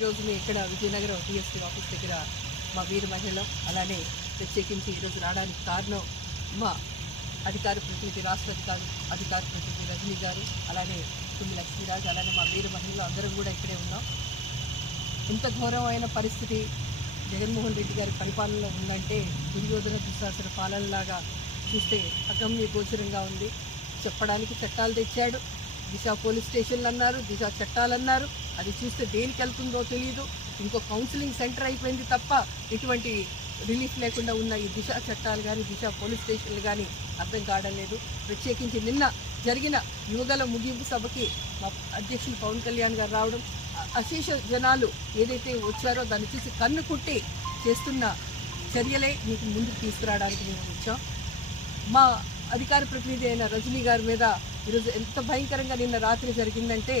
ఇక్కడ Vizianagaram DSP office దగ్గర మా వీర మహిళ అలానే ప్రత్యేకించి ఈరోజు రావడానికి కారణం మా అధికార ప్రతినిధి రాష్ట్ర అధికారు అధికార ప్రతినిధి రజనీ గారు అలానే తుమ్మి లక్ష్మీరాజు అలానే మా వీర మహిళలు అందరం కూడా ఇక్కడే ఉన్నాం. ఇంత ఘోరమైన పరిస్థితి జగన్మోహన్ రెడ్డి గారి పరిపాలనలో ఉందంటే దుర్యోధన దుశ్శాసన పాలనలాగా చూస్తే అగమ్య గోచరంగా ఉంది. చెప్పడానికి చట్టాలు తెచ్చాడు. దిశ పోలీస్ స్టేషన్లు అన్నారు దిశ చట్టాలు అన్నారు. అది చూస్తే దేనికి వెళ్తుందో తెలియదు ఇంకో కౌన్సిలింగ్ సెంటర్ అయిపోయింది తప్ప ఎటువంటి రిలీఫ్ లేకుండా ఉన్న ఈ దిశ చట్టాలు కానీ దిశ పోలీస్ స్టేషన్లు కానీ అర్థం కావడం లేదు. ప్రత్యేకించి నిన్న జరిగిన యువగల ముగింపు సభకి మా అధ్యక్షులు పవన్ కళ్యాణ్ గారు రావడం అశేష జనాలు ఏదైతే వచ్చారో దాన్ని చూసి కన్ను కుట్టి చేస్తున్న చర్యలే మీకు ముందుకు తీసుకురావడానికి మేము వచ్చాం. మా అధికార ప్రతినిధి అయిన రజనీ గారి మీద ఈరోజు ఎంత భయంకరంగా నిన్న రాత్రి జరిగిందంటే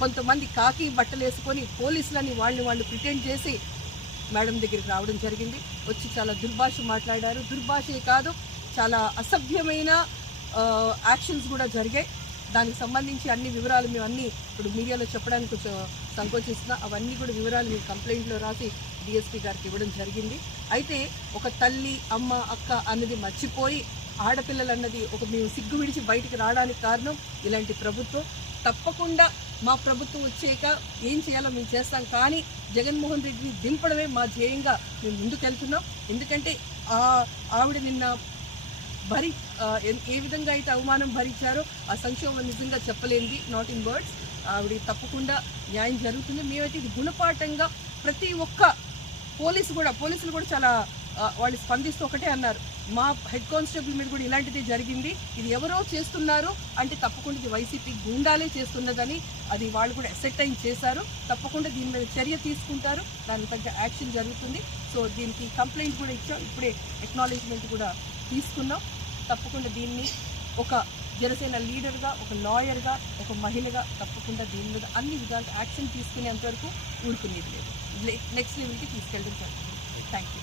కొంతమంది కాకి బట్టలు వేసుకొని పోలీసులని వాళ్ళని వాళ్ళు ప్రిటెండ్ చేసి మేడం దగ్గరికి రావడం జరిగింది. వచ్చి చాలా దుర్భాష మాట్లాడారు. దుర్భాషే కాదు చాలా అసభ్యమైన యాక్షన్స్ కూడా జరిగాయి. దానికి సంబంధించి అన్ని వివరాలు మేము అన్నీ ఇప్పుడు మీడియాలో చెప్పడానికి కొంచెం సంకోచిస్తున్నా. అవన్నీ కూడా వివరాలు మేము కంప్లైంట్లో రాసి డిఎస్పీ గారికి ఇవ్వడం జరిగింది. అయితే ఒక తల్లి అమ్మ అక్క అన్నది మర్చిపోయి ఆడపిల్లలు అన్నది ఒక మేము సిగ్గు విడిచి బయటికి రావడానికి కారణం ఇలాంటి ప్రభుత్వం. తప్పకుండా మా ప్రభుత్వం వచ్చాక ఏం చేయాలో మేము చేస్తాం. కానీ జగన్మోహన్ రెడ్డిని దింపడమే మా ధ్యేయంగా మేము ముందుకెళ్తున్నాం. ఎందుకంటే ఆ ఆవిడ నిన్న భరి ఏ విధంగా అయితే అవమానం భరించారో ఆ సంక్షోభం నిజంగా చెప్పలేనిది. నాట్ ఇన్ వర్డ్స్ ఆవిడ తప్పకుండా న్యాయం జరుగుతుంది. మేమైతే ఇది గుణపాఠంగా ప్రతి ఒక్క పోలీసు కూడా పోలీసులు కూడా చాలా వాళ్ళు స్పందిస్తూ ఒకటే అన్నారు. మా హెడ్ కానిస్టేబుల్ మీద కూడా ఇలాంటిది జరిగింది. ఇది ఎవరో చేస్తున్నారు అంటే తప్పకుండా ఇది వైసీపీ గుండాలే చేస్తున్నదని అది వాళ్ళు కూడా అసెట్ చేశారు. తప్పకుండా దీని మీద చర్య తీసుకుంటారు. దాని తగ్గ యాక్షన్ జరుగుతుంది. సో దీనికి కంప్లైంట్ కూడా ఇచ్చాం. ఇప్పుడే ఎక్నాలెడ్జ్మెంట్ కూడా తీసుకున్నాం. తప్పకుండా దీన్ని ఒక జనసేన లీడర్గా ఒక లాయర్గా ఒక మహిళగా తప్పకుండా దీని మీద అన్ని విధాలు యాక్షన్ తీసుకునేంత వరకు ఊరుకునేది లేదు. నెక్స్ట్ లెవెల్కి తీసుకెళ్ళడం జరుగుతుంది. Thank you